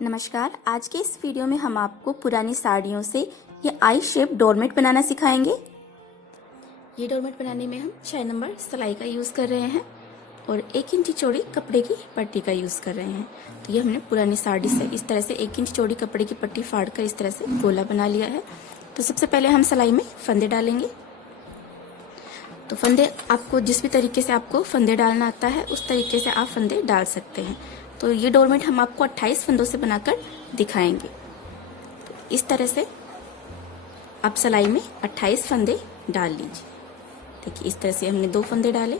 नमस्कार। आज के इस वीडियो में हम आपको पुरानी साड़ियों से ये आई शेप डोरमेट बनाना सिखाएंगे। ये डोरमेट बनाने में हम 6 नंबर सिलाई का यूज़ कर रहे हैं और 1 इंच चौड़ी कपड़े की पट्टी का यूज़ कर रहे हैं। तो ये हमने पुरानी साड़ी से इस तरह से 1 इंच चौड़ी कपड़े की पट्टी फाड़ कर इस तरह से गोला बना लिया है। तो सबसे पहले हम सिलाई में फंदे डालेंगे। तो फंदे आपको जिस भी तरीके से आपको फंदे डालना आता है उस तरीके से आप फंदे डाल सकते हैं। तो ये डोरमेट हम आपको 28 फंदों से बनाकर दिखाएंगे। तो इस तरह से आप सिलाई में 28 फंदे डाल लीजिए। देखिए इस तरह से हमने 2 फंदे डाले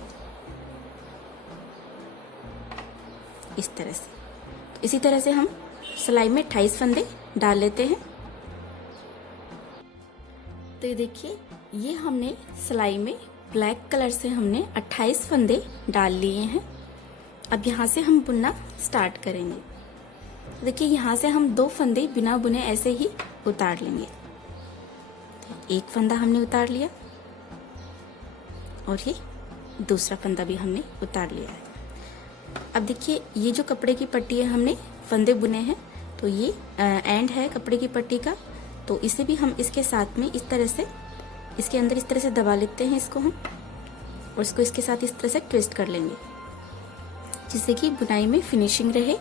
इस तरह से। तो इसी तरह से हम सिलाई में 28 फंदे डाल लेते हैं। तो ये देखिए ये हमने सिलाई में ब्लैक कलर से हमने 28 फंदे डाल लिए हैं। अब यहाँ से हम बुनना स्टार्ट करेंगे। देखिए यहाँ से हम 2 फंदे बिना बुने ऐसे ही उतार लेंगे। एक फंदा हमने उतार लिया और ये दूसरा फंदा भी हमने उतार लिया है। अब देखिए ये जो कपड़े की पट्टी है हमने फंदे बुने हैं, तो ये एंड है कपड़े की पट्टी का। तो इसे भी हम इसके साथ में इस तरह से इसके अंदर इस तरह से दबा लेते हैं इसको हम, और इसको इसके साथ इस तरह से ट्विस्ट कर लेंगे जिससे कि बुनाई में फिनिशिंग रहे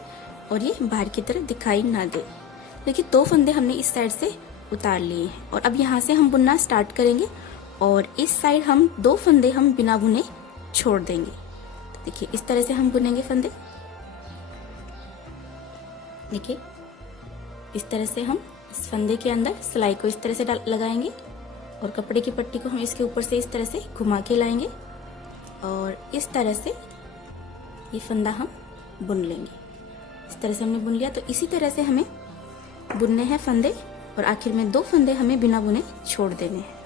और ये बाहर की तरफ दिखाई ना दे। देखिए 2 फंदे हमने इस साइड से उतार लिए हैं और अब यहाँ से हम बुनना स्टार्ट करेंगे और इस साइड हम 2 फंदे हम बिना बुने छोड़ देंगे। तो देखिए इस तरह से हम बुनेंगे फंदे। देखिए इस तरह से हम इस फंदे के अंदर सिलाई को इस तरह से लगाएंगे और कपड़े की पट्टी को हम इसके ऊपर से इस तरह से घुमा के लाएंगे और इस तरह से ये फंदा हम बुन लेंगे। इस तरह से हमने बुन लिया। तो इसी तरह से हमें बुनने हैं फंदे और आखिर में 2 फंदे हमें बिना बुने छोड़ देने हैं।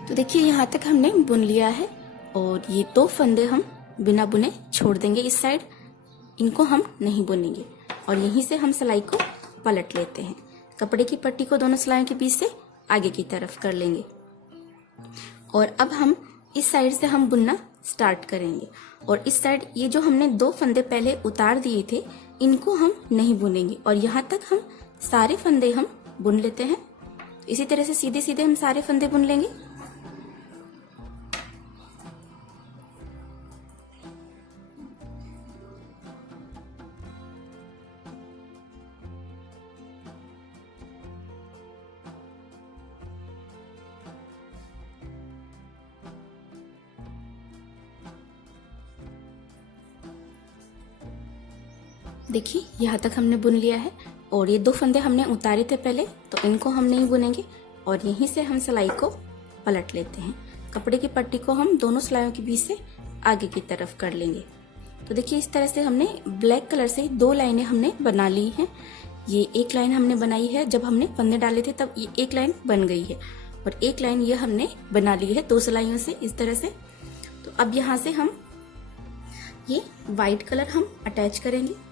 तो देखिए यहाँ तक हमने बुन लिया है और ये 2 फंदे हम बिना बुने छोड़ देंगे इस साइड, इनको हम नहीं बुनेंगे और यहीं से हम सिलाई को पलट लेते हैं। कपड़े की पट्टी को दोनों सिलाइयों के बीच से आगे की तरफ कर लेंगे और अब हम इस साइड से हम बुनना स्टार्ट करेंगे। और इस साइड ये जो हमने 2 फंदे पहले उतार दिए थे इनको हम नहीं बुनेंगे और यहाँ तक हम सारे फंदे हम बुन लेते हैं। इसी तरह से सीधे सीधे हम सारे फंदे बुन लेंगे। देखिए यहाँ तक हमने बुन लिया है और ये 2 फंदे हमने उतारे थे पहले, तो इनको हम नहीं बुनेंगे और यहीं से हम सिलाई को पलट लेते हैं। कपड़े की पट्टी को हम दोनों सिलाइयों के बीच से आगे की तरफ कर लेंगे। तो देखिए इस तरह से हमने ब्लैक कलर से 2 लाइनें हमने बना ली हैं। ये एक लाइन हमने बनाई है जब हमने फंदे डाले थे तब ये एक लाइन बन गई है और एक लाइन ये हमने बना ली है 2 सिलाइयों से इस तरह से। तो अब यहाँ से हम ये वाइट कलर हम अटैच करेंगे।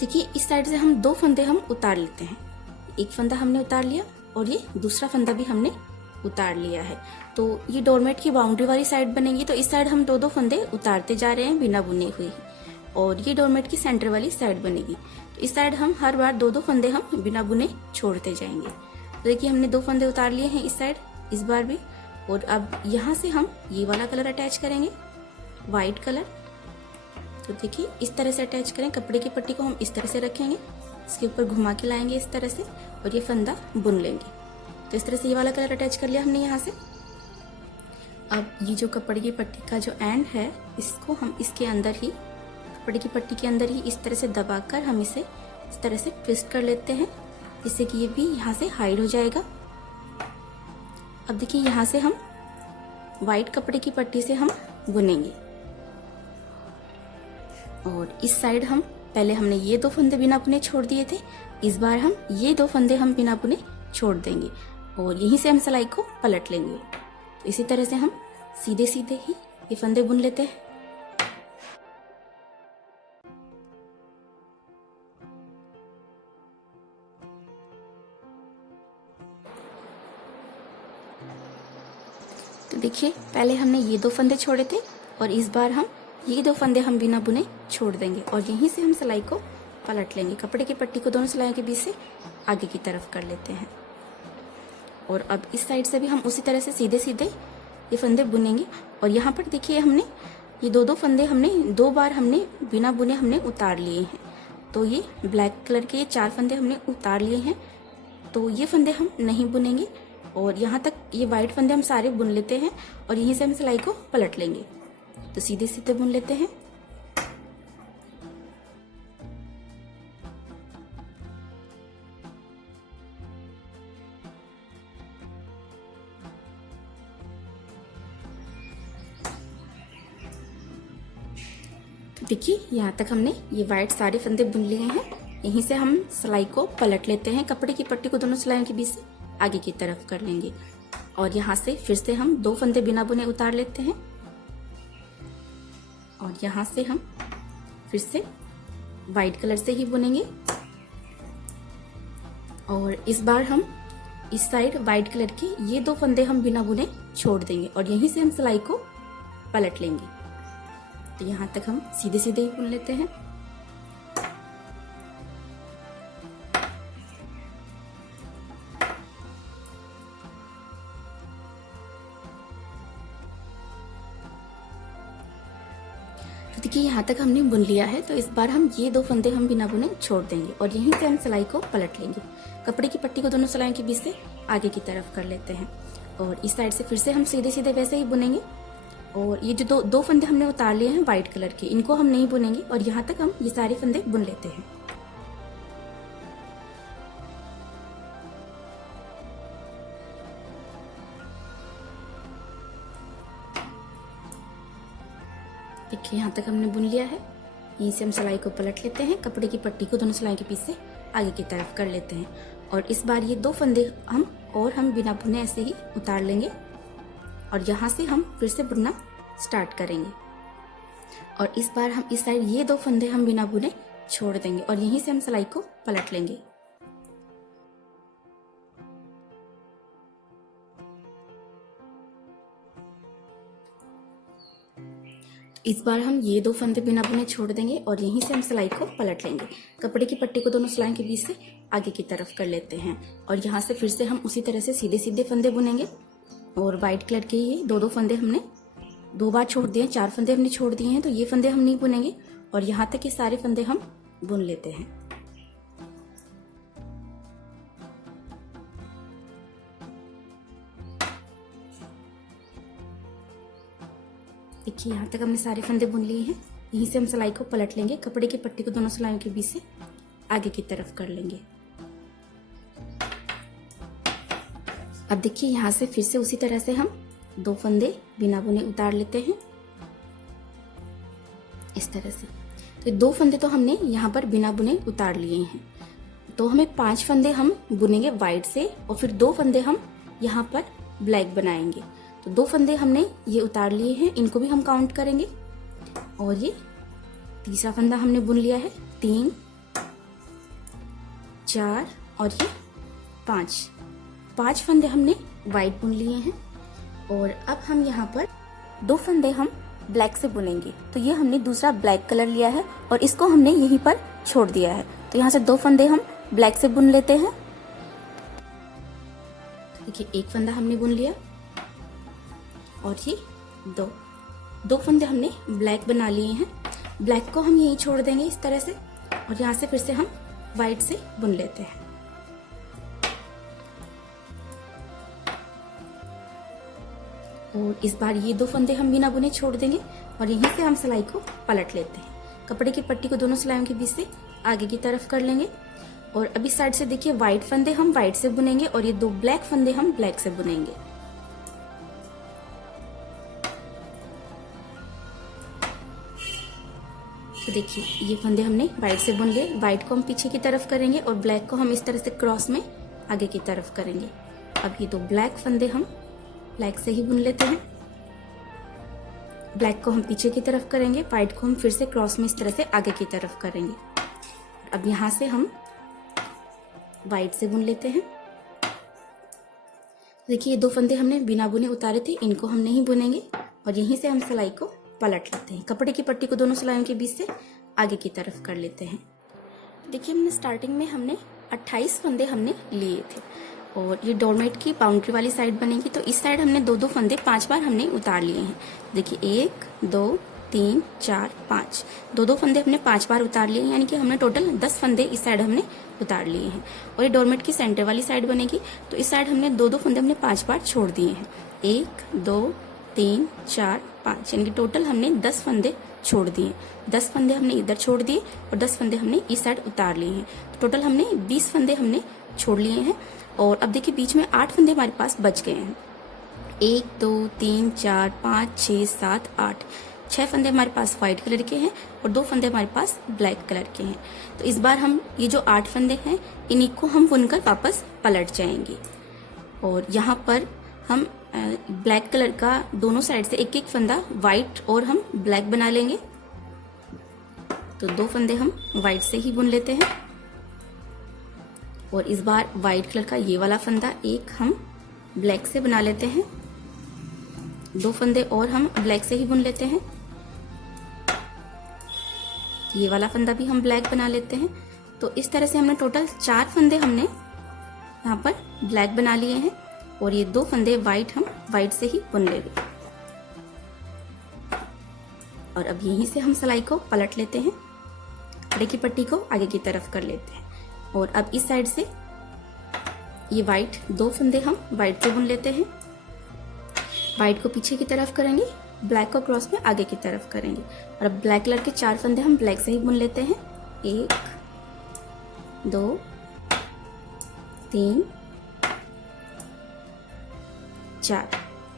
देखिए इस साइड से हम 2 फंदे हम उतार लेते हैं। एक फंदा हमने उतार लिया और ये दूसरा फंदा भी हमने उतार लिया है। तो ये डोरमेट की बाउंड्री वाली साइड बनेगी। तो इस साइड हम 2-2 फंदे उतारते जा रहे हैं बिना बुने हुए और ये डोरमेट की सेंटर वाली साइड बनेगी। तो इस साइड हम हर बार 2-2 फंदे हम बिना बुने छोड़ते जाएंगे। तो देखिए हमने 2 फंदे उतार लिए हैं इस साइड इस बार भी और अब यहाँ से हम ये वाला कलर अटैच करेंगे, व्हाइट कलर। तो देखिए इस तरह से अटैच करें। कपड़े की पट्टी को हम इस तरह से रखेंगे, इसके ऊपर घुमा के लाएंगे इस तरह से और ये फंदा बुन लेंगे। तो इस तरह से ये वाला कलर अटैच कर लिया हमने यहाँ से। अब ये जो कपड़े की पट्टी का जो एंड है इसको हम इसके अंदर ही कपड़े की पट्टी के अंदर ही इस तरह से दबाकर हम इसे इस तरह से ट्विस्ट कर लेते हैं जिससे कि ये भी यहाँ से हाइड हो जाएगा। अब देखिए यहाँ से हम व्हाइट कपड़े की पट्टी से हम बुनेंगे और इस साइड हम पहले हमने ये 2 फंदे बिना बुने छोड़ दिए थे, इस बार हम ये 2 फंदे हम बिना बुने छोड़ देंगे और यहीं से हम सिलाई को पलट लेंगे। तो इसी तरह से हम सीधे सीधे ही ये फंदे बुन लेते हैं। तो देखिए, पहले हमने ये 2 फंदे छोड़े थे और इस बार हम ये 2 फंदे हम बिना बुने छोड़ देंगे और यहीं से हम सिलाई को पलट लेंगे। कपड़े की पट्टी को दोनों सिलाइयों के बीच से आगे की तरफ कर लेते हैं। और अब इस साइड से भी हम उसी तरह से सीधे सीधे ये फंदे बुनेंगे। और यहाँ पर देखिए, हमने ये 2 फंदे हमने 2 बार हमने बिना बुने हमने उतार लिए हैं। तो ये ब्लैक कलर के ये 4 फंदे हमने उतार लिए हैं। तो ये फंदे हम नहीं बुनेंगे और यहाँ तक ये वाइट फंदे हम सारे बुन लेते हैं और यहीं से हम सिलाई को पलट लेंगे। तो सीधे सीधे बुन लेते हैं। देखिए, यहाँ तक हमने ये वाइट सारे फंदे बुन लिए हैं। यहीं से हम सिलाई को पलट लेते हैं। कपड़े की पट्टी को दोनों सिलाइयों के बीच से आगे की तरफ कर लेंगे और यहाँ से फिर से हम 2 फंदे बिना बुने उतार लेते हैं और यहाँ से हम फिर से वाइट कलर से ही बुनेंगे। और इस बार हम इस साइड वाइट कलर के ये 2 फंदे हम बिना बुने छोड़ देंगे और यहीं से हम सिलाई को पलट लेंगे। तो यहाँ तक हम सीधे सीधे ही बुन लेते हैं। तो देखिए, यहाँ तक हमने बुन लिया है। तो इस बार हम ये 2 फंदे हम बिना बुने छोड़ देंगे और यहीं से हम सिलाई को पलट लेंगे। कपड़े की पट्टी को दोनों सिलाइयों के बीच से आगे की तरफ कर लेते हैं और इस साइड से फिर से हम सीधे सीधे वैसे ही बुनेंगे। और ये जो 2 फंदे हमने उतार लिए हैं वाइट कलर के, इनको हम नहीं बुनेंगे और यहाँ तक हम ये सारे फंदे बुन लेते हैं। देखिए, यहाँ तक हमने बुन लिया है। यहीं से हम सिलाई को पलट लेते हैं। कपड़े की पट्टी को दोनों सिलाई के बीच से आगे की तरफ कर लेते हैं और इस बार ये 2 फंदे हम बिना बुने ऐसे ही उतार लेंगे और यहाँ से हम फिर से बुनना स्टार्ट करेंगे। और इस बार हम इस साइड ये 2 फंदे हम बिना बुने छोड़ देंगे और यहीं से हम सिलाई को पलट लेंगे। इस बार हम ये 2 फंदे बिना बुने छोड़ देंगे और यहीं से हम सिलाई को पलट लेंगे। कपड़े की पट्टी को दोनों सिलाइयों के बीच से आगे की तरफ कर लेते हैं और यहाँ से फिर से हम उसी तरह से सीधे सीधे फंदे बुनेंगे। और वाइट कलर के ये 2 फंदे हमने 2 बार छोड़ दिए, 4 फंदे हमने छोड़ दिए हैं। तो ये फंदे हम नहीं बुनेंगे और यहाँ तक ये सारे फंदे हम बुन लेते हैं। देखिए, यहाँ तक हमने सारे फंदे बुन लिए हैं। यहीं से हम सिलाई को पलट लेंगे। कपड़े की पट्टी को दोनों सिलाइयों के बीच से आगे की तरफ कर लेंगे। अब देखिए, यहाँ से फिर से उसी तरह से हम 2 फंदे बिना बुने उतार लेते हैं इस तरह से। तो 2 फंदे तो हमने यहाँ पर बिना बुने उतार लिए हैं। तो हमें 5 फंदे हम बुनेंगे वाइट से और फिर 2 फंदे हम यहाँ पर ब्लैक बनाएंगे। तो 2 फंदे हमने ये उतार लिए हैं, इनको भी हम काउंट करेंगे। और ये तीसरा फंदा हमने बुन लिया है। 3 4 और ये 5 फंदे हमने वाइट बुन लिए हैं। और अब हम यहाँ पर 2 फंदे हम ब्लैक से बुनेंगे। तो ये हमने दूसरा ब्लैक कलर लिया है और इसको हमने यहीं पर छोड़ दिया है। तो यहाँ से 2 फंदे हम ब्लैक से बुन लेते हैं। देखिए, 1 फंदा हमने बुन लिया और ये 2 फंदे हमने ब्लैक बना लिए हैं। ब्लैक को हम यहीं छोड़ देंगे इस तरह से और यहाँ से फिर से हम वाइट से बुन लेते हैं। और इस बार ये 2 फंदे हम बिना बुने छोड़ देंगे और यहीं से हम सिलाई को पलट लेते हैं। कपड़े की पट्टी को दोनों सिलाइयों के बीच से आगे की तरफ कर लेंगे। और अब इस साइड से देखिए, वाइट फंदे हम वाइट से बुनेंगे और ये 2 ब्लैक फंदे हम ब्लैक से बुनेंगे। तो देखिए, ये फंदे हमने वाइट से बुन लिए। वाइट को हम पीछे की तरफ करेंगे और ब्लैक को हम इस तरह से क्रॉस में आगे की तरफ करेंगे। अब ये 2 ब्लैक फंदे हम ब्लैक से ही बुन लेते हैं। ब्लैक को हम पीछे की तरफ करेंगे, वाइट को हम फिर से क्रॉस में इस तरह से आगे की तरफ करेंगे। अब यहाँ से हम वाइट से बुन लेते हैं। देखिए ये 2 फंदे हमने बिना बुने उतारे थे, इनको हम नहीं बुनेंगे और यहीं से हम सिलाई को पलट लेते हैं। कपड़े की पट्टी को दोनों सिलाइयों के बीच से आगे की तरफ कर लेते हैं। देखिए हमने स्टार्टिंग में हमने 28 फंदे हमने लिए थे और ये डोरमेट की बाउंड्री वाली साइड बनेगी, तो इस साइड हमने 2-2 फंदे 5 बार हमने उतार लिए हैं। देखिए 1 2 3 4 5, 2-2 फंदे हमने 5 बार उतार लिए, यानी कि हमने टोटल 10 फंदे इस साइड हमने उतार लिए हैं। और ये डोरमेट की सेंटर वाली साइड बनेगी, तो इस साइड हमने 2-2 फंदे हमने 5 बार छोड़ दिए हैं। 1 2 3 4 5, यानी कि टोटल हमने 10 फंदे छोड़ दिए। 10 फंदे हमने इधर छोड़ दिए और 10 फंदे हमने इस साइड उतार लिए हैं। तो टोटल हमने 20 फंदे हमने छोड़ लिए हैं। और अब देखिए बीच में 8 फंदे हमारे पास बच गए हैं। 1 2 3 4 5 6 7 8, 6 फंदे हमारे पास व्हाइट कलर के हैं और 2 फंदे हमारे पास ब्लैक कलर के हैं। तो इस बार हम ये जो 8 फंदे हैं इन्हीं को हम बुनकर वापस पलट जाएंगे और यहाँ पर हम ब्लैक कलर का दोनों साइड से एक एक फंदा व्हाइट और हम ब्लैक बना लेंगे। तो 2 फंदे हम व्हाइट से ही बुन लेते हैं और इस बार व्हाइट कलर का ये वाला फंदा एक हम ब्लैक से बना लेते हैं। 2 फंदे और हम ब्लैक से ही बुन लेते हैं। ये वाला फंदा भी हम ब्लैक बना लेते हैं। तो इस तरह से हमने टोटल 4 फंदे हमने यहाँ पर ब्लैक बना लिए हैं और ये 2 फंदे व्हाइट हम व्हाइट से ही बुन लेंगे। और अब यहीं से हम सिलाई को पलट लेते हैं, कपड़े की पट्टी को आगे की तरफ कर लेते हैं और अब इस साइड से ये व्हाइट 2 फंदे हम व्हाइट से बुन लेते हैं। व्हाइट को पीछे की तरफ करेंगे, ब्लैक को क्रॉस में आगे की तरफ करेंगे और अब ब्लैक कलर के 4 फंदे हम ब्लैक से ही बुन लेते हैं। 1 2 3 4,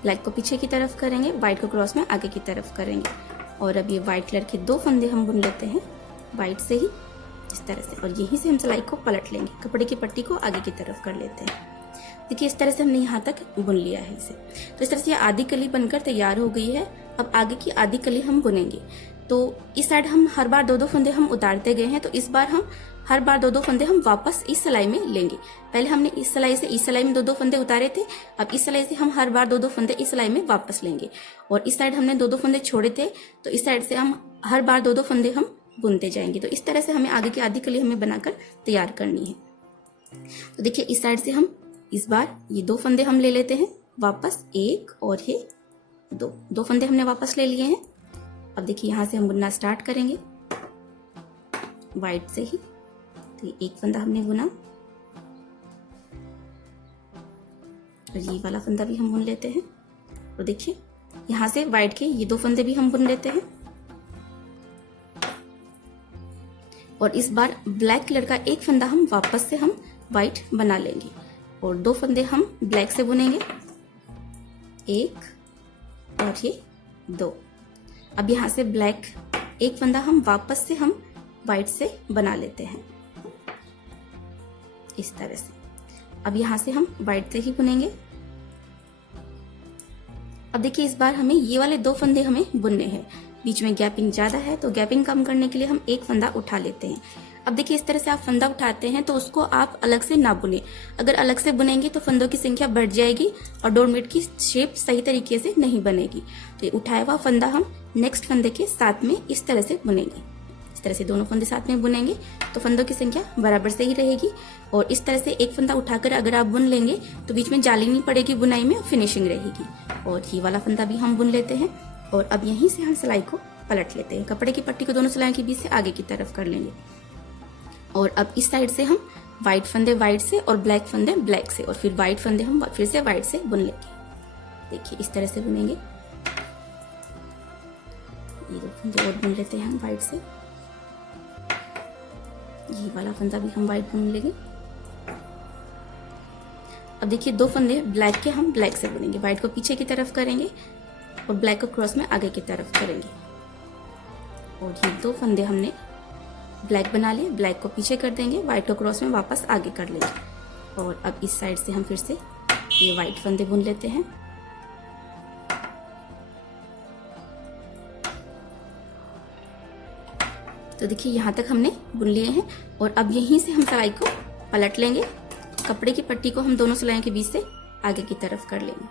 ब्लैक को पीछे की तरफ करेंगे, व्हाइट को क्रॉस में आगे की तरफ करेंगे और अब ये व्हाइट कलर के 2 फंदे हम बुन लेते हैं व्हाइट से ही इस तरह से और यहीं से हम सिलाई को पलट लेंगे, कपड़े की पट्टी को आगे की तरफ कर लेते हैं। देखिए इस तरह से हमने यहाँ तक बुन लिया है इसे। तो इस तरह से ये आधी कली बनकर तैयार हो गई है। अब आगे की आधी कली हम बुनेंगे। तो इस साइड हम हर बार 2-2 फंदे हम उतारते गए हैं, तो इस बार हम हर बार 2-2 फंदे हम वापस इस सिलाई में लेंगे। पहले हमने इस सिलाई से इस सिलाई में 2-2 फंदे उतारे थे, अब इस सिलाई से हम हर बार 2-2 फंदे इस सिलाई में वापस लेंगे और इस साइड हमने 2-2 फंदे छोड़े थे, तो इस साइड से हम हर बार 2-2 फंदे हम बुनते जाएंगे। तो इस तरह से हमें आगे की आधी कली हमें बनाकर तैयार करनी है। तो देखिए इस साइड से हम इस बार ये 2 फंदे हम ले लेते हैं वापस, 1 और ये 2 फंदे हमने वापस ले लिए हैं। अब देखिए यहाँ से हम बुनना स्टार्ट करेंगे व्हाइट से ही। तो ये 1 फंदा हमने बुना और ये वाला फंदा भी हम बुन लेते हैं और देखिए यहाँ से व्हाइट के ये 2 फंदे भी हम बुन लेते हैं और इस बार ब्लैक कलर का 1 फंदा हम वापस से हम व्हाइट बना लेंगे और 2 फंदे हम ब्लैक से बुनेंगे, 1 और ये 2। अब यहाँ से ब्लैक 1 फंदा हम वापस से हम व्हाइट से बना लेते हैं इस तरह से। अब यहाँ से हम व्हाइट से ही बुनेंगे। अब देखिए इस बार हमें ये वाले 2 फंदे हमें बुनने हैं, बीच में गैपिंग ज्यादा है तो गैपिंग कम करने के लिए हम 1 फंदा उठा लेते हैं। अब देखिए इस तरह से आप फंदा उठाते हैं तो उसको आप अलग से ना बुने, अगर अलग से बुनेंगे तो फंदों की संख्या बढ़ जाएगी और डोरमेट की शेप सही तरीके से नहीं बनेगी। तो ये उठाया हुआ फंदा हम नेक्स्ट फंदे के साथ में इस तरह से बुनेंगे। इस तरह से दोनों फंदे साथ में बुनेंगे तो फंदों की संख्या बराबर से ही रहेगी और इस तरह से 1 फंदा उठाकर अगर आप बुन लेंगे तो बीच में जाली नहीं पड़ेगी, बुनाई में फिनिशिंग रहेगी। और ये वाला फंदा भी हम बुन लेते हैं और अब यहीं से हम सिलाई को पलट लेते हैं, कपड़े की पट्टी को दोनों सिलाइयों के बीच से आगे की तरफ कर लेंगे और अब इस साइड से हम व्हाइट फंदे व्हाइट से और ब्लैक फंदे ब्लैक से और फिर व्हाइट फंदे हम फिर से व्हाइट से बुन लेंगे। देखिए इस तरह से बुनेंगे। ये 2 फंदे और बुन लेते हैं हम व्हाइट से, ये वाला फंदा भी हम व्हाइट बुन लेंगे। अब देखिए 2 फंदे ब्लैक के हम ब्लैक से बुनेंगे, व्हाइट को पीछे की तरफ करेंगे और ब्लैक को क्रॉस में आगे की तरफ करेंगे और ये 2 फंदे हमने ब्लैक बना लिए, ब्लैक को पीछे कर देंगे, व्हाइट को क्रॉस में वापस आगे कर लेंगे और अब इस साइड से हम फिर से ये वाइट फंदे बुन लेते हैं। तो देखिए यहाँ तक हमने बुन लिए हैं और अब यहीं से हम सिलाई को पलट लेंगे। कपड़े की पट्टी को हम दोनों सिलाइयों के बीच से आगे की तरफ कर लेंगे।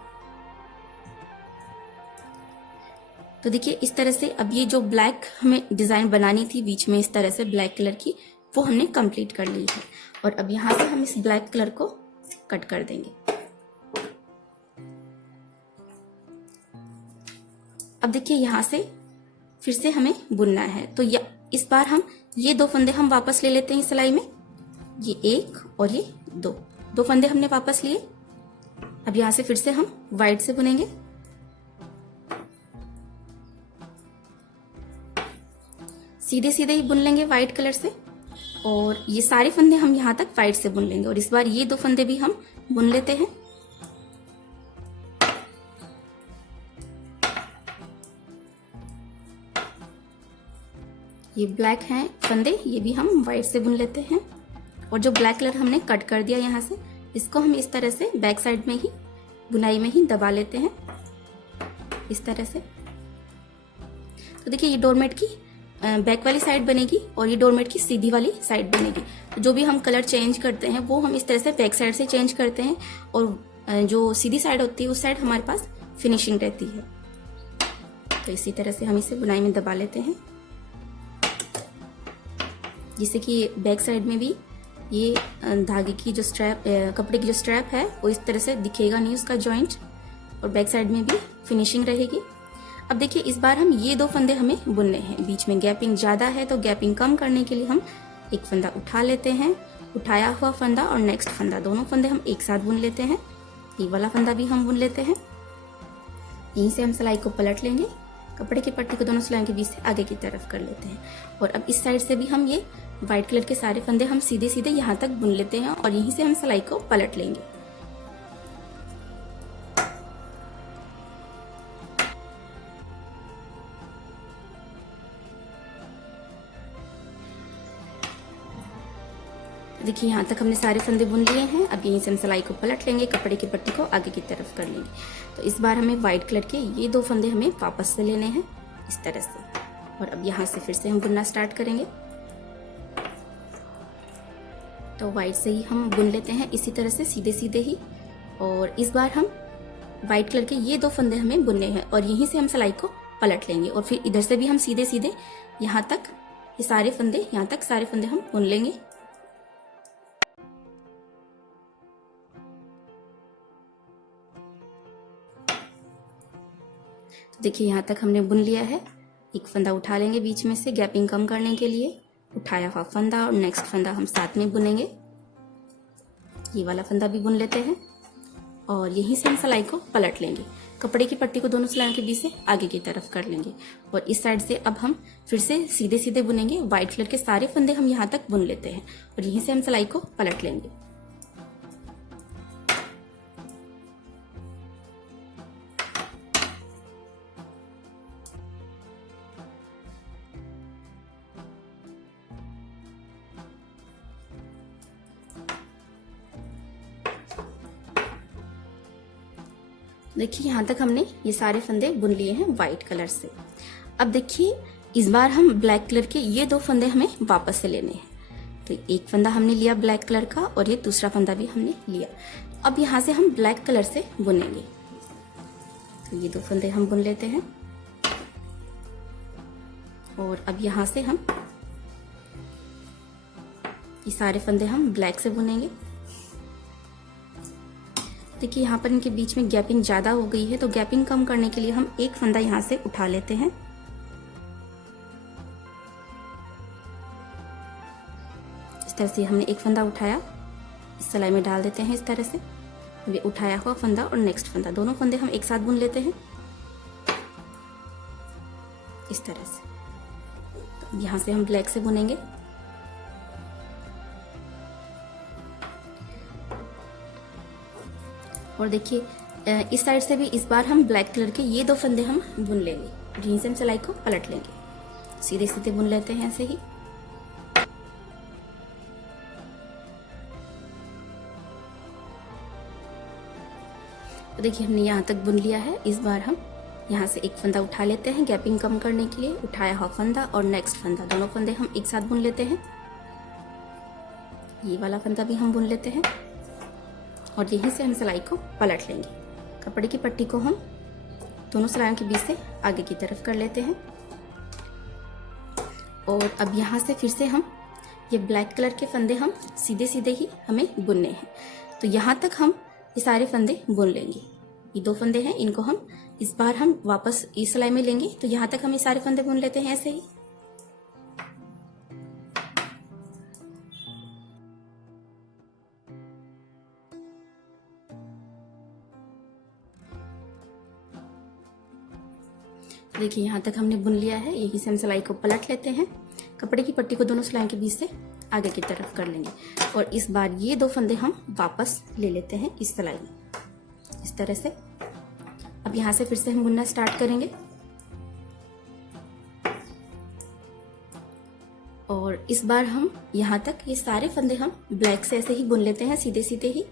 तो देखिए इस तरह से अब ये जो ब्लैक हमें डिजाइन बनानी थी बीच में इस तरह से ब्लैक कलर की, वो हमने कंप्लीट कर ली है। और अब यहाँ से हम इस ब्लैक कलर को कट कर देंगे। अब देखिए यहाँ से फिर से हमें बुनना है, तो इस बार हम ये 2 फंदे हम वापस ले लेते हैं सिलाई में। ये 1 और ये 2 फंदे हमने वापस लिए। अब यहां से फिर से हम वाइट से बुनेंगे। सीधे सीधे ही बुन लेंगे वाइट कलर से और ये सारे फंदे हम यहां तक वाइट से बुन लेंगे। और इस बार ये 2 फंदे भी हम बुन लेते हैं। ये ब्लैक हैं फंदे, ये भी हम वाइट से बुन लेते हैं। और जो ब्लैक कलर हमने कट कर दिया यहाँ से, इसको हम इस तरह से बैक साइड में ही बुनाई में ही दबा लेते हैं इस तरह से। तो देखिए ये डोरमेट की बैक वाली साइड बनेगी और ये डोरमेट की सीधी वाली साइड बनेगी। तो जो भी हम कलर चेंज करते हैं वो हम इस तरह से बैक साइड से चेंज करते हैं और जो सीधी साइड होती है उस साइड हमारे पास फिनिशिंग रहती है। तो इसी तरह से हम इसे बुनाई में दबा लेते हैं, जिससे कि बैक साइड में भी ये धागे की जो स्ट्रैप, कपड़े की जो स्ट्रैप है वो इस तरह से दिखेगा नहीं उसका जॉइंट, और बैक साइड में भी फिनिशिंग रहेगी। अब देखिए इस बार हम ये 2 फंदे हमें बुनने हैं। बीच में गैपिंग ज़्यादा है तो गैपिंग कम करने के लिए हम एक फंदा उठा लेते हैं। उठाया हुआ फंदा और नेक्स्ट फंदा, दोनों फंदे हम एक साथ बुन लेते हैं। ये वाला फंदा भी हम बुन लेते हैं। यहीं से हम सिलाई को पलट लेंगे। कपड़े की पट्टी को दोनों सिलाइयों के बीच से आगे की तरफ कर लेते हैं। और अब इस साइड से भी हम ये व्हाइट कलर के सारे फंदे हम सीधे सीधे यहाँ तक बुन लेते हैं और यहीं से हम सिलाई को पलट लेंगे। देखिए यहाँ तक हमने सारे फंदे बुन लिए हैं। अब यहीं से हम सिलाई को पलट लेंगे, कपड़े की पट्टी को आगे की तरफ कर लेंगे। तो इस बार हमें व्हाइट कलर के ये 2 फंदे हमें वापस से लेने हैं इस तरह से। और अब यहाँ से फिर से हम बुनना स्टार्ट करेंगे। तो व्हाइट से ही हम बुन लेते हैं इसी तरह से सीधे सीधे ही। और इस बार हम व्हाइट कलर के ये 2 फंदे हमें बुनने हैं और यहीं से हम सिलाई को पलट लेंगे। और फिर इधर से भी हम सीधे सीधे यहाँ तक ये सारे फंदे, यहाँ तक सारे फंदे हम बुन लेंगे। देखिए यहाँ तक हमने बुन लिया है। एक फंदा उठा लेंगे बीच में से गैपिंग कम करने के लिए। उठाया हुआ फंदा और नेक्स्ट फंदा हम साथ में बुनेंगे। ये वाला फंदा भी बुन लेते हैं और यहीं से हम सिलाई को पलट लेंगे। कपड़े की पट्टी को दोनों सिलाइयों के बीच से आगे की तरफ कर लेंगे। और इस साइड से अब हम फिर से सीधे सीधे बुनेंगे। व्हाइट कलर के सारे फंदे हम यहाँ तक बुन लेते हैं और यहीं से हम सिलाई को पलट लेंगे। देखिए यहाँ तक हमने ये सारे फंदे बुन लिए हैं व्हाइट कलर से। अब देखिए इस बार हम ब्लैक कलर के ये 2 फंदे हमें वापस से लेने हैं। तो एक फंदा हमने लिया ब्लैक कलर का और ये दूसरा फंदा भी हमने लिया। अब यहाँ से हम ब्लैक कलर से बुनेंगे। तो ये 2 फंदे हम बुन लेते हैं और अब यहाँ से हम ये सारे फंदे हम ब्लैक से बुनेंगे। देखिए यहाँ पर इनके बीच में गैपिंग ज़्यादा हो गई है, तो गैपिंग कम करने के लिए हम एक फंदा यहाँ से उठा लेते हैं। इस तरह से हमने एक फंदा उठाया, इस सिलाई में डाल देते हैं इस तरह से। ये उठाया हुआ फंदा और नेक्स्ट फंदा, दोनों फंदे हम एक साथ बुन लेते हैं इस तरह से। तो यहाँ से हम ब्लैक से बुनेंगे। और देखिए इस साइड से भी इस बार हम ब्लैक कलर के ये 2 फंदे हम बुन लेंगे और यहीं से हम सिलाई को पलट लेंगे। सीधे सीधे बुन लेते हैं ऐसे ही। तो देखिए हमने यहाँ तक बुन लिया है। इस बार हम यहाँ से एक फंदा उठा लेते हैं गैपिंग कम करने के लिए। उठाया हुआ फंदा और नेक्स्ट फंदा, दोनों फंदे हम एक साथ बुन लेते हैं। ये वाला फंदा भी हम बुन लेते हैं और यहीं से हम सिलाई को पलट लेंगे। कपड़े की पट्टी को हम दोनों सिलाइयों के बीच से आगे की तरफ कर लेते हैं और अब यहाँ से फिर से हम ये ब्लैक कलर के फंदे हम सीधे सीधे ही हमें बुनने हैं। तो यहाँ तक हम ये सारे फंदे बुन लेंगे। ये 2 फंदे हैं, इनको हम इस बार हम वापस इस सिलाई में लेंगे। तो यहाँ तक हम ये सारे फंदे बुन लेते हैं ऐसे ही। देखिए यहाँ तक हमने बुन लिया है। यहीं से हम सिलाई को पलट लेते हैं। कपड़े की पट्टी को दोनों सिलाइयों के बीच से आगे की तरफ कर लेंगे और इस बार ये 2 फंदे हम वापस ले लेते हैं इस सिलाई में, इस तरह से। अब यहाँ से फिर से हम बुनना स्टार्ट करेंगे और इस बार हम यहाँ तक ये सारे फंदे हम ब्लैक से ऐसे ही बुन लेते हैं, सीधे सीधे ही।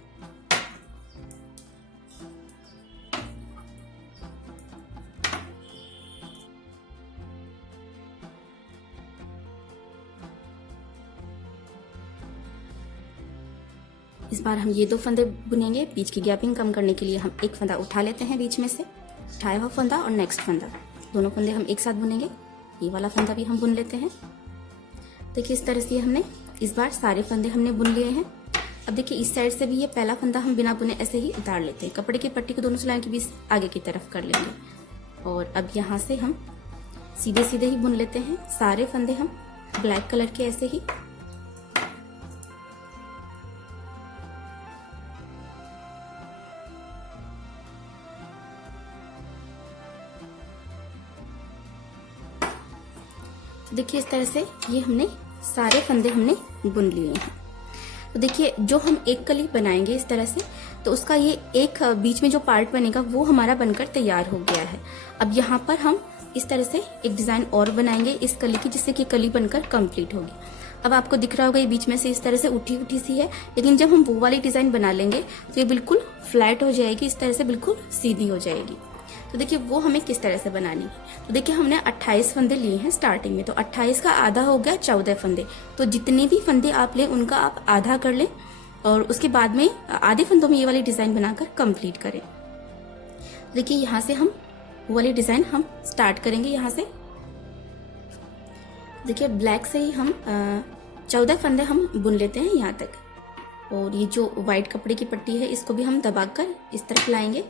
इस बार हम ये 2 फंदे बुनेंगे। बीच की गैपिंग कम करने के लिए हम एक फंदा उठा लेते हैं बीच में से। उठाया हुआ फंदा और नेक्स्ट फंदा, दोनों फंदे हम एक साथ बुनेंगे। ये वाला फंदा भी हम बुन लेते हैं। देखिए इस तरह से हमने इस बार सारे फंदे हमने बुन लिए हैं। अब देखिए इस साइड से भी ये पहला फंदा हम बिना बुने ऐसे ही उतार लेते हैं। कपड़े की पट्टी को दोनों सिलाइयों के बीच आगे की तरफ कर लेंगे और अब यहाँ से हम सीधे सीधे ही बुन लेते हैं सारे फंदे हम ब्लैक कलर के ऐसे ही। देखिए इस तरह से ये हमने सारे फंदे हमने बुन लिए हैं। तो देखिए जो हम एक कली बनाएंगे इस तरह से, तो उसका ये एक बीच में जो पार्ट बनेगा वो हमारा बनकर तैयार हो गया है। अब यहाँ पर हम इस तरह से एक डिजाइन और बनाएंगे इस कली की, जिससे कि कली बनकर कंप्लीट होगी। अब आपको दिख रहा होगा ये बीच में से इस तरह से उठी उठी सी है, लेकिन जब हम वो वाली डिजाइन बना लेंगे तो ये बिल्कुल फ्लैट हो जाएगी, इस तरह से बिल्कुल सीधी हो जाएगी। तो देखिए वो हमें किस तरह से बनानी है। तो देखिए हमने 28 फंदे लिए हैं स्टार्टिंग में, तो 28 का आधा हो गया 14 फंदे। तो जितने भी फंदे आप लें उनका आप आधा कर लें और उसके बाद में आधे फंदों में ये वाली डिजाइन बनाकर कंप्लीट करें। देखिए यहाँ से हम वो वाली डिजाइन हम स्टार्ट करेंगे। यहाँ से देखिए ब्लैक से ही हम 14 फंदे हम बुन लेते हैं यहाँ तक। और ये जो व्हाइट कपड़े की पट्टी है इसको भी हम दबाकर इस तरफ लाएंगे,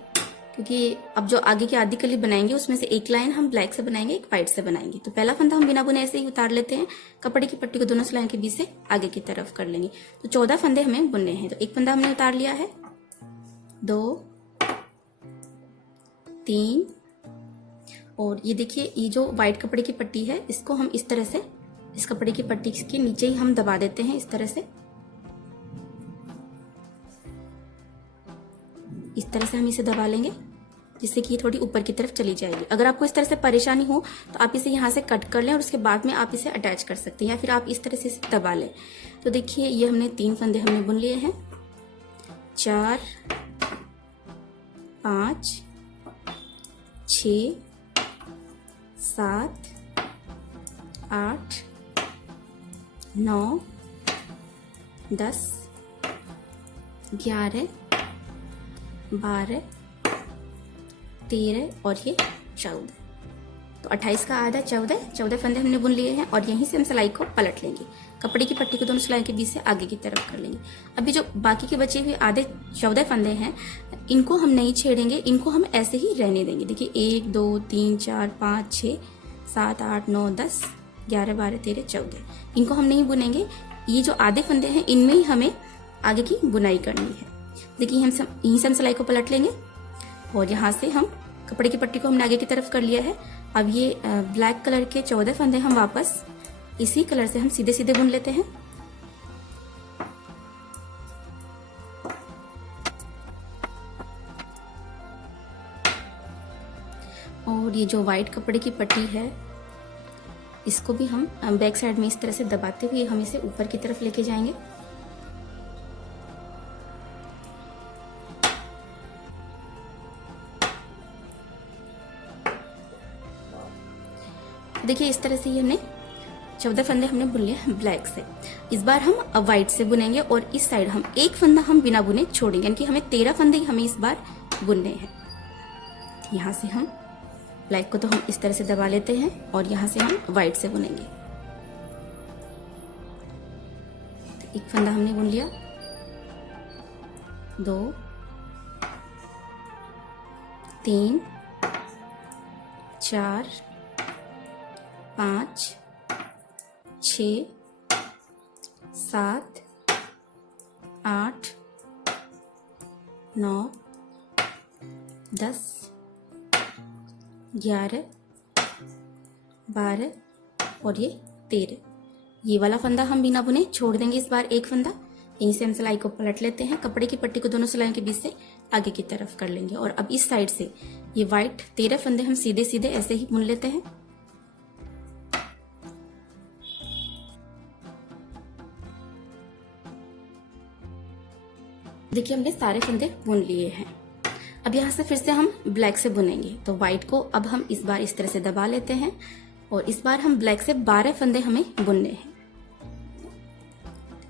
क्योंकि अब जो आगे की आधी कली बनाएंगे उसमें से एक लाइन हम ब्लैक से बनाएंगे, एक व्हाइट से बनाएंगे। तो पहला फंदा हम बिना बुने ऐसे ही उतार लेते हैं। कपड़े की पट्टी को दोनों सिलाइयों के बीच से आगे की तरफ कर लेंगे। तो 14 फंदे हमें बुनने हैं। तो एक फंदा हमने उतार लिया है, 2, 3 और ये देखिए ये जो व्हाइट कपड़े की पट्टी है इसको हम इस तरह से इस कपड़े की पट्टी के नीचे ही हम दबा देते हैं। इस तरह से हम इसे दबा लेंगे, जिससे कि ये थोड़ी ऊपर की तरफ चली जाएगी। अगर आपको इस तरह से परेशानी हो तो आप इसे यहाँ से कट कर लें और उसके बाद में आप इसे अटैच कर सकते हैं, या फिर आप इस तरह से इसे दबा लें। तो देखिए ये हमने 3 फंदे हमने बुन लिए हैं, 4, 5, 6, 7, 8, 9, 10, 11, 12, 13 और ये 14। तो 28 का आधा 14 फंदे हमने बुन लिए हैं और यहीं से हम सिलाई को पलट लेंगे। कपड़े की पट्टी को दोनों सिलाई के बीच से आगे की तरफ कर लेंगे। अभी जो बाकी के बचे हुए आधे 14 फंदे हैं इनको हम नहीं छेड़ेंगे, इनको हम ऐसे ही रहने देंगे। देखिए 1, 2, 3, 4, 5, 6, 7, 8, 9, 10, 11, 12, 13, 14 इनको हम नहीं बुनेंगे। ये जो आधे फंदे हैं इनमें ही हमें आगे की बुनाई करनी है। देखिए यहीं से हम सिलाई को पलट लेंगे और यहाँ से हम कपड़े की पट्टी को हमने आगे की तरफ कर लिया है। अब ये ब्लैक कलर के 14 फंदे हम वापस इसी कलर से हम सीधे सीधे बुन लेते हैं। और ये जो व्हाइट कपड़े की पट्टी है इसको भी हम बैक साइड में इस तरह से दबाते हुए हम इसे ऊपर की तरफ लेके जाएंगे। देखिए इस तरह से ये हमने 14 फंदे हमने बुन लिए ब्लैक से। इस बार हम अब व्हाइट से बुनेंगे और इस साइड हम एक फंदा हम बिना बुने छोड़ेंगे, यानी कि हमें 13 फंदे हमें इस बार बुनने हैं। यहाँ से हम ब्लैक को तो हम इस तरह से दबा लेते हैं और यहाँ से हम व्हाइट से बुनेंगे। तो एक फंदा हमने बुन लिया, 2 3 4 5 6 7 8 9 10 11 12 और ये 13। ये वाला फंदा हम बिना बुने छोड़ देंगे इस बार एक फंदा। यहीं से हम सिलाई को पलट लेते हैं, कपड़े की पट्टी को दोनों सिलाइयों के बीच से आगे की तरफ कर लेंगे और अब इस साइड से ये व्हाइट 13 फंदे हम सीधे सीधे ऐसे ही बुन लेते हैं। देखिए हमने सारे फंदे बुन लिए हैं। अब यहाँ से फिर से हम ब्लैक से बुनेंगे। तो व्हाइट को अब हम इस बार इस तरह से दबा लेते हैं और इस बार हम ब्लैक से 12 फंदे हमें बुनने हैं।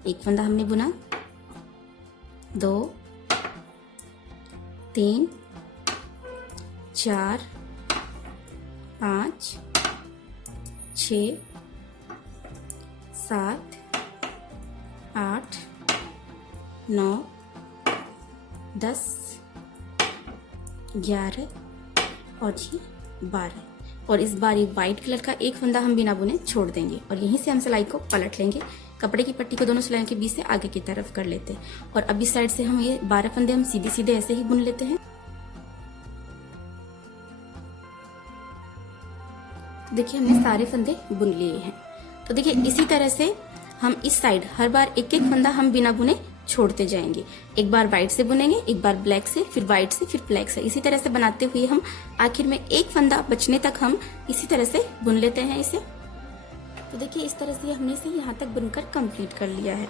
एक फंदा हमने बुना, 2 3 4 5 6 7 8 9 10 11 और ये 12 और इस बार ये व्हाइट कलर का एक फंदा हम बिना बुने छोड़ देंगे और यहीं से हम सिलाई को पलट लेंगे, कपड़े की पट्टी को दोनों सिलाइयों के बीच से आगे की तरफ कर लेते हैं और अब इस साइड से हम ये 12 फंदे हम सीधे सीधे ऐसे ही बुन लेते हैं। तो देखिए हमने सारे फंदे बुन लिए हैं। तो देखिए इसी तरह से हम इस साइड हर बार एक एक फंदा हम बिना बुने छोड़ते जाएंगे। एक बार व्हाइट से बुनेंगे, एक बार ब्लैक से, फिर व्हाइट से, फिर ब्लैक से। इसी तरह से बनाते हुए हम आखिर में एक फंदा बचने तक हम इसी तरह से बुन लेते हैं इसे। तो देखिए इस तरह से हमने इसे यहाँ तक बुनकर कंप्लीट कर लिया है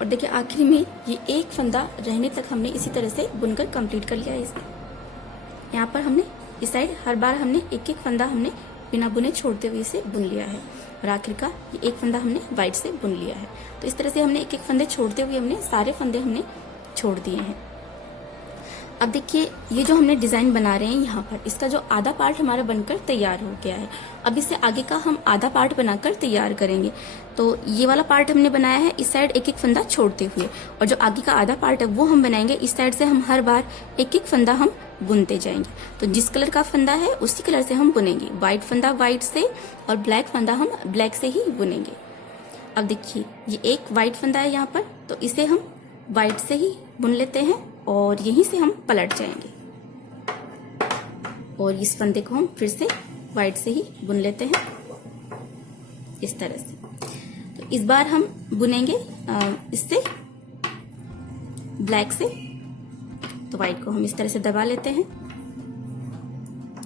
और देखिए आखिर में ये एक फंदा रहने तक हमने इसी तरह से बुनकर कंप्लीट कर लिया है इसे। यहाँ पर हमने इस साइड हर बार हमने एक एक फंदा हमने बिना बुने छोड़ते हुए इसे बुन लिया है और आखिर का ये एक फंदा हमने व्हाइट से बुन लिया है। तो इस तरह से हमने एक एक फंदे छोड़ते हुए हमने सारे फंदे हमने छोड़ दिए हैं। अब देखिए ये जो हमने डिजाइन बना रहे हैं यहाँ पर, इसका जो आधा पार्ट हमारा बनकर तैयार हो गया है। अब इससे आगे का हम आधा पार्ट बनाकर तैयार करेंगे। तो ये वाला पार्ट हमने बनाया है इस साइड एक एक फंदा छोड़ते हुए और जो आगे का आधा पार्ट है वो हम बनाएंगे इस साइड से हम हर बार एक एक फंदा हम बुनते जाएंगे। तो जिस कलर का फंदा है उसी कलर से हम बुनेंगे। व्हाइट फंदा व्हाइट से और ब्लैक फंदा हम ब्लैक से ही बुनेंगे। अब देखिए ये एक व्हाइट फंदा है यहाँ पर, तो इसे हम व्हाइट से ही बुन लेते हैं और यहीं से हम पलट जाएंगे और इस फंदे को हम फिर से व्हाइट से ही बुन लेते हैं इस तरह से। तो इस बार हम बुनेंगे इससे ब्लैक से। तो व्हाइट को हम इस तरह से दबा लेते हैं,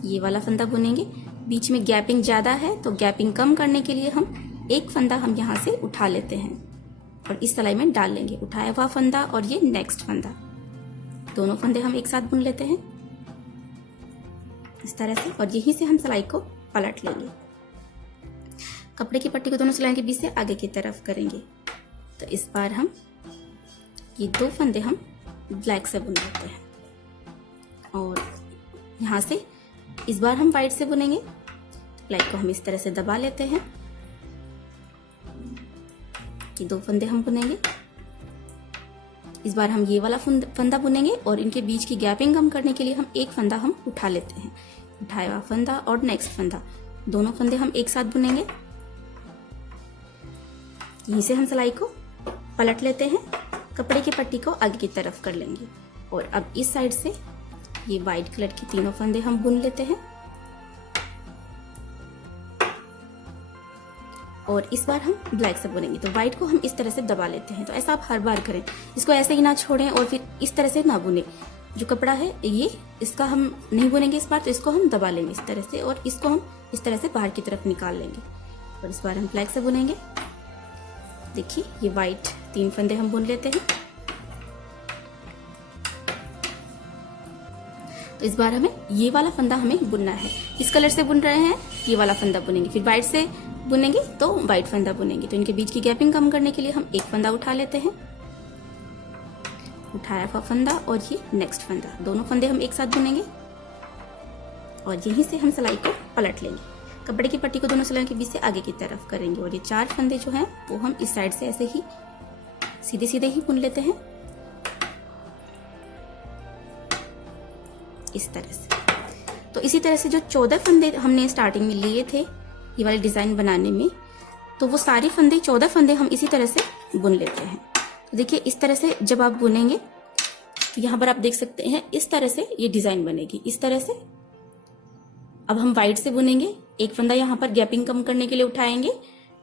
ये वाला फंदा बुनेंगे। बीच में गैपिंग ज्यादा है तो गैपिंग कम करने के लिए हम एक फंदा हम यहाँ से उठा लेते हैं और इस सिलाई में डाल लेंगे। उठाया हुआ फंदा और ये नेक्स्ट फंदा, दोनों फंदे हम एक साथ बुन लेते हैं इस तरह से और यहीं से हम सिलाई को पलट लेंगे। कपड़े की पट्टी को दोनों सिलाई के बीच से आगे की तरफ करेंगे। तो इस बार हम ये 2 फंदे हम ब्लैक से बुन लेते हैं और यहाँ से इस बार हम व्हाइट से बुनेंगे। ब्लैक को हम इस तरह से दबा लेते हैं, ये 2 फंदे हम बुनेंगे। इस बार हम ये वाला फंदा बुनेंगे और इनके बीच की गैपिंग कम करने के लिए हम एक फंदा हम उठा लेते हैं। उठाया हुआ फंदा और नेक्स्ट फंदा, दोनों फंदे हम एक साथ बुनेंगे। यहीं से हम सिलाई को पलट लेते हैं, कपड़े की पट्टी को आगे की तरफ कर लेंगे और अब इस साइड से ये व्हाइट कलर की तीनों फंदे हम बुन लेते हैं और इस बार हम ब्लैक से बुनेंगे। तो व्हाइट को हम इस तरह से दबा लेते हैं। तो ऐसा आप हर बार करें, इसको ऐसे ही ना छोड़ें और फिर इस तरह से ना बुने। जो कपड़ा है ये इसका हम नहीं बुनेंगे इस बार, तो इसको हम दबा लेंगे इस तरह से और इसको हम इस तरह से बाहर की तरफ निकाल लेंगे और इस बार हम ब्लैक से बुनेंगे। देखिए ये व्हाइट 3 फंदे हम बुन लेते हैं। तो इस बार हमें ये वाला फंदा हमें बुनना है। किस कलर से बुन रहे हैं? ये वाला फंदा बुनेंगे। फिर व्हाइट से बुनेंगे तो व्हाइट फंदा बुनेंगे। तो इनके बीच की गैपिंग कम करने के लिए हम एक फंदा उठा लेते हैं। उठाया हुआ फंदा और ये नेक्स्ट फंदा, दोनों फंदे हम एक साथ बुनेंगे और यहीं से हम सिलाई को पलट लेंगे। कपड़े की पट्टी को दोनों सिलाई के बीच से आगे की तरफ करेंगे और ये 4 फंदे जो हैं वो हम इस साइड से ऐसे ही सीधे सीधे ही बुन लेते हैं, इस तरह से। तो इसी तरह से जो 14 फंदे हमने स्टार्टिंग में लिए थे ये वाले डिजाइन बनाने में, तो वो सारे फंदे 14 फंदे हम इसी तरह से बुन लेते हैं। तो देखिए इस तरह से जब आप बुनेंगे तो यहाँ पर आप देख सकते हैं इस तरह से ये डिजाइन बनेगी, इस तरह से। अब हम व्हाइट से बुनेंगे, एक फंदा यहाँ पर गैपिंग कम करने के लिए उठाएंगे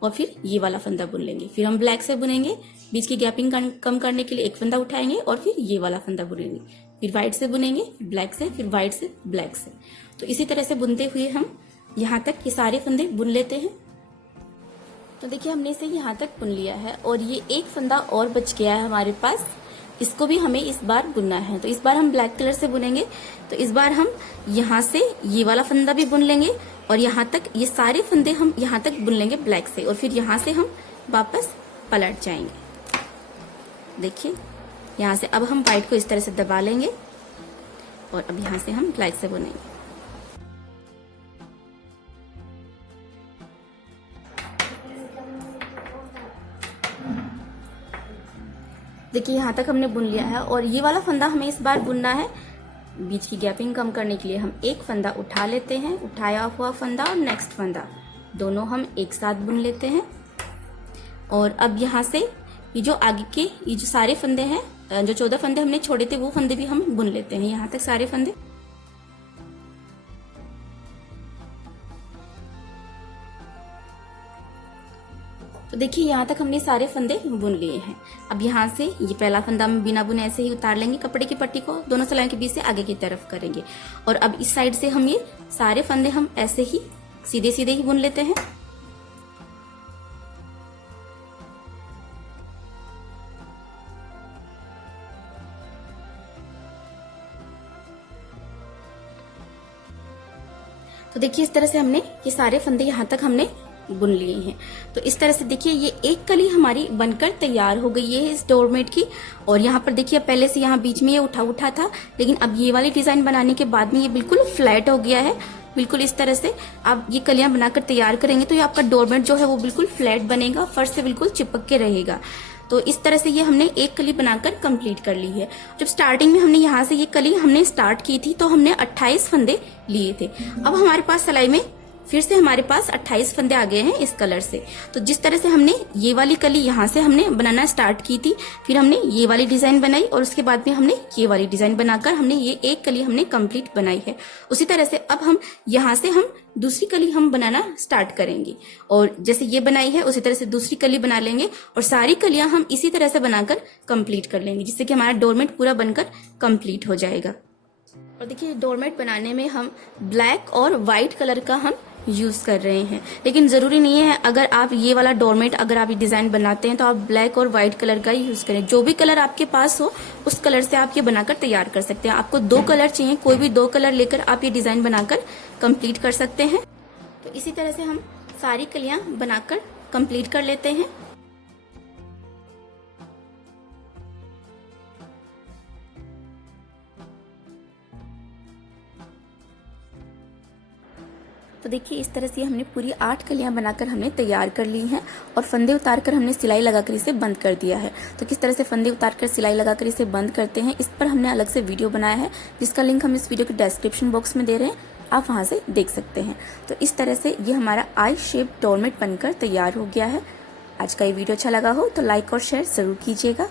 और फिर ये वाला फंदा बुन लेंगे। फिर हम ब्लैक से बुनेंगे, बीच की गैपिंग कम करने के लिए एक फंदा उठाएंगे और फिर ये वाला फंदा बुनेंगे। फिर व्हाइट से बुनेंगे, फिर ब्लैक से, फिर व्हाइट से, ब्लैक से। तो इसी तरह से बुनते हुए हम यहाँ तक ये सारे फंदे बुन लेते हैं। तो देखिए हमने इसे यहाँ तक बुन लिया है और ये एक फंदा और बच गया है हमारे पास, इसको भी हमें इस बार बुनना है। तो इस बार हम ब्लैक कलर से बुनेंगे। तो इस बार हम यहाँ से ये वाला फंदा भी बुन लेंगे और यहाँ तक ये सारे फंदे हम यहाँ तक बुन लेंगे ब्लैक से और फिर यहाँ से हम वापस पलट जाएंगे। देखिए यहाँ से अब हम व्हाइट को इस तरह से दबा लेंगे और अब यहाँ से हम ब्लैक से बुनेंगे। देखिए यहाँ तक हमने बुन लिया है और ये वाला फंदा हमें इस बार बुनना है। बीच की गैपिंग कम करने के लिए हम एक फंदा उठा लेते हैं, उठाया हुआ फंदा और नेक्स्ट फंदा दोनों हम एक साथ बुन लेते हैं। और अब यहाँ से ये जो आगे के ये जो सारे फंदे हैं, जो 14 फंदे हमने छोड़े थे वो फंदे भी हम बुन लेते हैं, यहाँ तक सारे फंदे। तो देखिए यहाँ तक हमने सारे फंदे बुन लिए हैं। अब यहाँ से ये पहला फंदा हम बिना बुने ऐसे ही उतार लेंगे, कपड़े की पट्टी को दोनों सिलाइयों के बीच से आगे की तरफ करेंगे और अब इस साइड से हम ये सारे फंदे हम ऐसे ही सीधे सीधे ही बुन लेते हैं। तो देखिए इस तरह से हमने ये सारे फंदे यहाँ तक हमने बुन लिए हैं। तो इस तरह से देखिए ये एक कली हमारी बनकर तैयार हो गई है इस डोरमेट की। और यहाँ पर देखिए पहले से यहाँ बीच में ये उठा था, लेकिन अब ये वाली डिजाइन बनाने के बाद में ये बिल्कुल फ्लैट हो गया है। बिल्कुल इस तरह से आप ये कलियां बनाकर तैयार करेंगे तो ये आपका डोरमेट जो है वो बिल्कुल फ्लैट बनेगा, फर्श से बिल्कुल चिपक के रहेगा। तो इस तरह से ये हमने एक कली बनाकर कंप्लीट कर ली है। जब स्टार्टिंग में हमने यहाँ से ये कली हमने स्टार्ट की थी तो हमने 28 फंदे लिए थे। अब हमारे पास सिलाई में फिर से हमारे पास 28 फंदे आ गए हैं इस कलर से। तो जिस तरह से हमने ये वाली कली यहाँ से हमने बनाना स्टार्ट की थी, फिर हमने ये वाली डिजाइन बनाई और उसके बाद में हमने ये वाली डिजाइन बनाकर हमने ये एक कली हमने कंप्लीट बनाई है। उसी तरह से अब हम यहाँ से हम दूसरी कली हम बनाना स्टार्ट करेंगे और जैसे ये बनाई है उसी तरह से दूसरी कली बना लेंगे और सारी कलियां हम इसी तरह से बनाकर कंप्लीट कर लेंगे, जिससे कि हमारा डोरमेट पूरा बनकर कंप्लीट हो जाएगा। और देखिए डोरमेट बनाने में हम ब्लैक और व्हाइट कलर का हम यूज कर रहे हैं, लेकिन जरूरी नहीं है अगर आप ये वाला डोरमेट अगर आप ये डिजाइन बनाते हैं तो आप ब्लैक और व्हाइट कलर का ही यूज करें। जो भी कलर आपके पास हो उस कलर से आप ये बनाकर तैयार कर सकते हैं। आपको 2 कलर चाहिए, कोई भी 2 कलर लेकर आप ये डिजाइन बनाकर कंप्लीट कर सकते हैं। तो इसी तरह से हम सारी कलियां बनाकर कंप्लीट कर लेते हैं। तो देखिए इस तरह से हमने पूरी 8 कलियां बनाकर हमने तैयार कर ली हैं और फंदे उतारकर हमने सिलाई लगाकर इसे बंद कर दिया है। तो किस तरह से फंदे उतारकर सिलाई लगाकर इसे बंद करते हैं, इस पर हमने अलग से वीडियो बनाया है, जिसका लिंक हम इस वीडियो के डिस्क्रिप्शन बॉक्स में दे रहे हैं, आप वहां से देख सकते हैं। तो इस तरह से ये हमारा आई शेप डोरमेट बनकर तैयार हो गया है। आज का ये वीडियो अच्छा लगा हो तो लाइक और शेयर जरूर कीजिएगा।